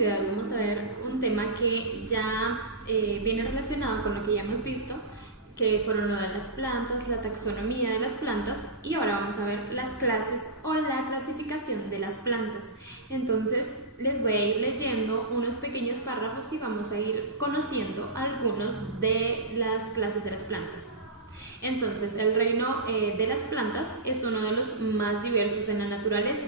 video vamos a ver un tema que ya viene relacionado con lo que ya hemos visto, que fueron lo de las plantas, la taxonomía de las plantas, y ahora vamos a ver las clases o la clasificación de las plantas. Entonces les voy a ir leyendo unos pequeños párrafos y vamos a ir conociendo algunos de las clases de las plantas. Entonces, el reino de las plantas es uno de los más diversos en la naturaleza.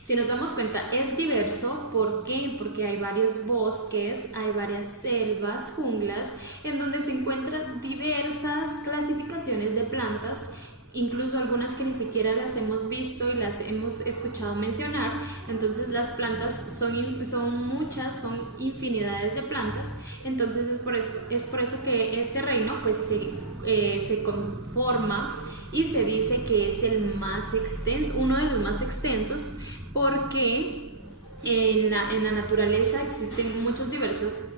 Si nos damos cuenta, es diverso. ¿Por qué? Porque hay varios bosques, hay varias selvas, junglas, en donde se encuentran diversas clasificaciones de plantas, incluso algunas que ni siquiera las hemos visto y las hemos escuchado mencionar. Entonces las plantas son muchas, son infinidades de plantas. Entonces es por eso que este reino pues se conforma y se dice que es el más extenso, uno de los más extensos, porque en la naturaleza existen muchas diversas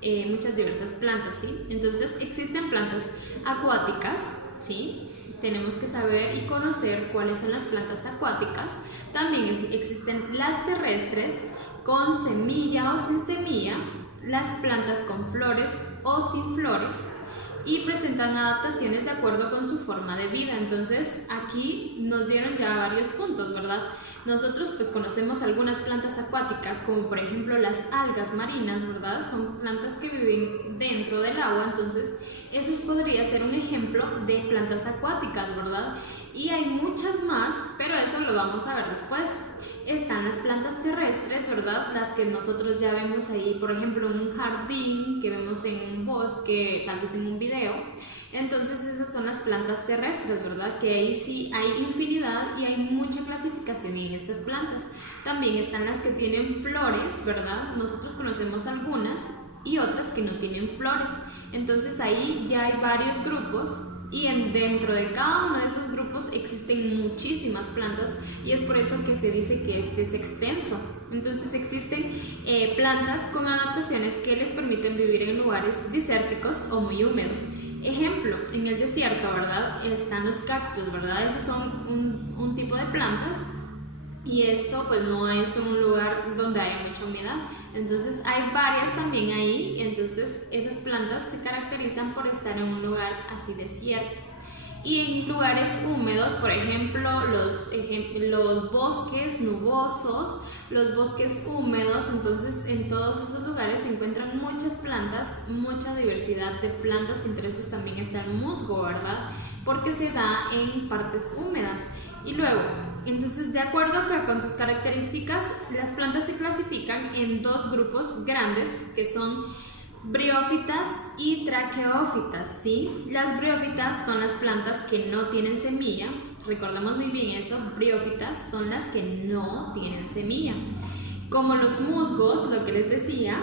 plantas, ¿sí? Entonces existen plantas acuáticas, ¿sí? Tenemos que saber y conocer cuáles son las plantas acuáticas. También existen las terrestres, con semilla o sin semilla, las plantas con flores o sin flores, y presentan adaptaciones de acuerdo con su forma de vida. Entonces aquí nos dieron ya varios puntos, ¿verdad? Nosotros pues conocemos algunas plantas acuáticas, como por ejemplo las algas marinas, ¿verdad? Son plantas que viven dentro del agua. Entonces ese podría ser un ejemplo de plantas acuáticas, ¿verdad? Y hay muchas más, pero eso lo vamos a ver después. Están las plantas terrestres, ¿verdad? Las que nosotros ya vemos ahí, por ejemplo, en un jardín, que vemos en un bosque, tal vez en un video. Entonces esas son las plantas terrestres, ¿verdad? Que ahí sí hay infinidad y hay mucha clasificación en estas plantas. También están las que tienen flores, ¿verdad? Nosotros conocemos algunas y otras que no tienen flores. Entonces ahí ya hay varios grupos. Y dentro de cada uno de esos grupos existen muchísimas plantas, y es por eso que se dice que este es extenso. Entonces existen plantas con adaptaciones que les permiten vivir en lugares desérticos o muy húmedos. Ejemplo, en el desierto, ¿verdad? Están los cactus, ¿verdad? Esos son un tipo de plantas, y esto pues no es un lugar donde haya mucha humedad. Entonces hay varias también ahí. Entonces esas plantas se caracterizan por estar en un lugar así desierto. Y en lugares húmedos, por ejemplo, los bosques nubosos, los bosques húmedos. Entonces en todos esos lugares se encuentran muchas plantas, mucha diversidad de plantas. Entre esos también está el musgo, ¿verdad? Porque se da en partes húmedas. Y luego, entonces, de acuerdo con sus características, las plantas se clasifican en dos grupos grandes, que son briófitas y traqueófitas, ¿sí? Las briófitas son las plantas que no tienen semilla. Recordamos muy bien eso, briófitas son las que no tienen semilla. Como los musgos, lo que les decía,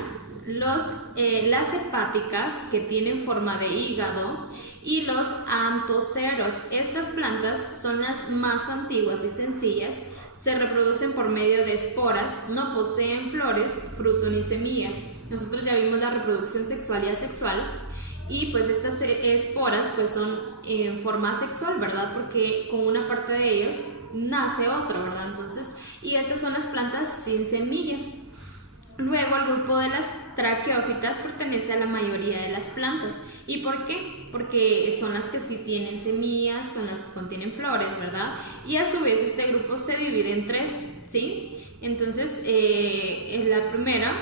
las hepáticas, que tienen forma de hígado, y los antoceros. Estas plantas son las más antiguas y sencillas, se reproducen por medio de esporas, no poseen flores, fruto ni semillas. Nosotros ya vimos la reproducción sexual y asexual, y pues estas esporas pues son en forma sexual, ¿verdad? Porque con una parte de ellos nace otro, ¿verdad? Entonces, y estas son las plantas sin semillas. Luego, el grupo de las traqueófitas pertenece a la mayoría de las plantas. ¿Y por qué? Porque son las que sí tienen semillas, son las que contienen flores, ¿verdad? Y a su vez este grupo se divide en tres, ¿sí? Entonces, en la primera,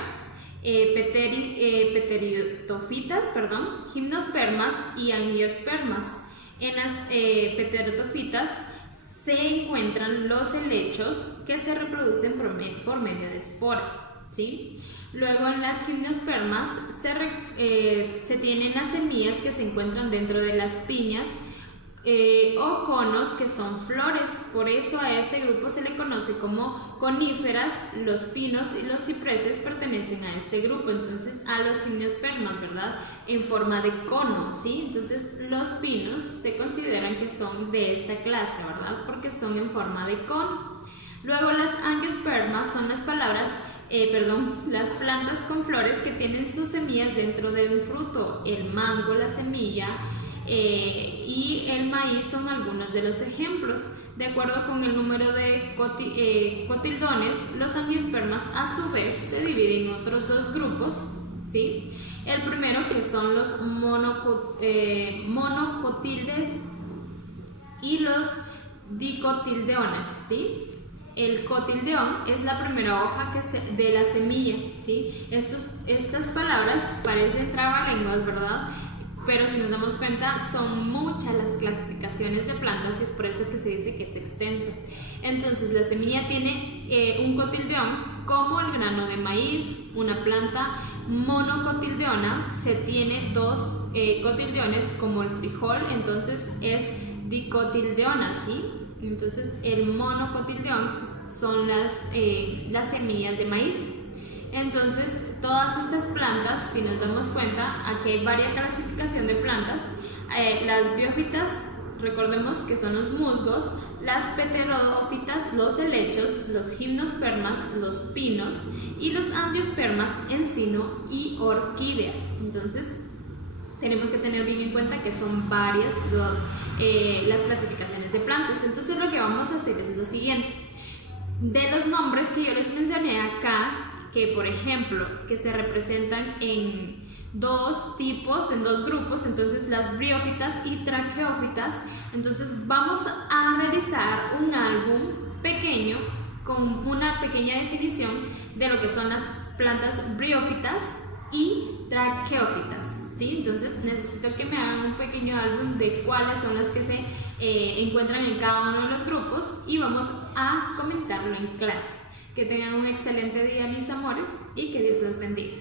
pteridofitas, gimnospermas y angiospermas. En las pteridofitas se encuentran los helechos, que se reproducen por medio de esporas, ¿sí? Luego, en las gimnospermas se tienen las semillas, que se encuentran dentro de las piñas o conos, que son flores. Por eso a este grupo se le conoce como coníferas. Los pinos y los cipreses pertenecen a este grupo. Entonces, a los gimnospermas, ¿verdad? En forma de cono, ¿sí? Entonces los pinos se consideran que son de esta clase, ¿verdad? Porque son en forma de cono. Luego, las angiospermas son las plantas con flores que tienen sus semillas dentro de un fruto. El mango, la semilla y el maíz son algunos de los ejemplos. De acuerdo con el número de cotildones, los angiospermas a su vez se dividen en otros dos grupos, ¿sí? El primero, que son los monocotildes, y los dicotildeones, ¿sí? El cotildeón es la primera hoja de la semilla, ¿sí? Estas palabras parecen trabalenguas, ¿verdad? Pero si nos damos cuenta, son muchas las clasificaciones de plantas y es por eso que se dice que es extensa. Entonces, la semilla tiene un cotildeón, como el grano de maíz. Una planta monocotildeona se tiene dos cotildeones, como el frijol, entonces es dicotildeona, ¿sí? Entonces, el monocotildeón son las semillas de maíz. Entonces, todas estas plantas, si nos damos cuenta, aquí hay varias clasificación de plantas. Las biófitas, recordemos que son los musgos; las pteridófitas, los helechos; los gimnospermas, los pinos; y los angiospermas, encino y orquídeas. Entonces, tenemos que tener bien en cuenta que son varias las clasificaciones de plantas. Entonces, lo que vamos a hacer es lo siguiente. De los nombres que yo les mencioné acá, que por ejemplo, que se representan en dos tipos, en dos grupos, entonces las briófitas y traqueófitas, entonces vamos a realizar un álbum pequeño con una pequeña definición de lo que son las plantas briófitas y traqueófitas, ¿sí? Entonces necesito que me hagan un pequeño álbum de cuáles son las que se encuentran en cada uno de los grupos y vamos a comentarlo en clase. Que tengan un excelente día, mis amores, y que Dios los bendiga.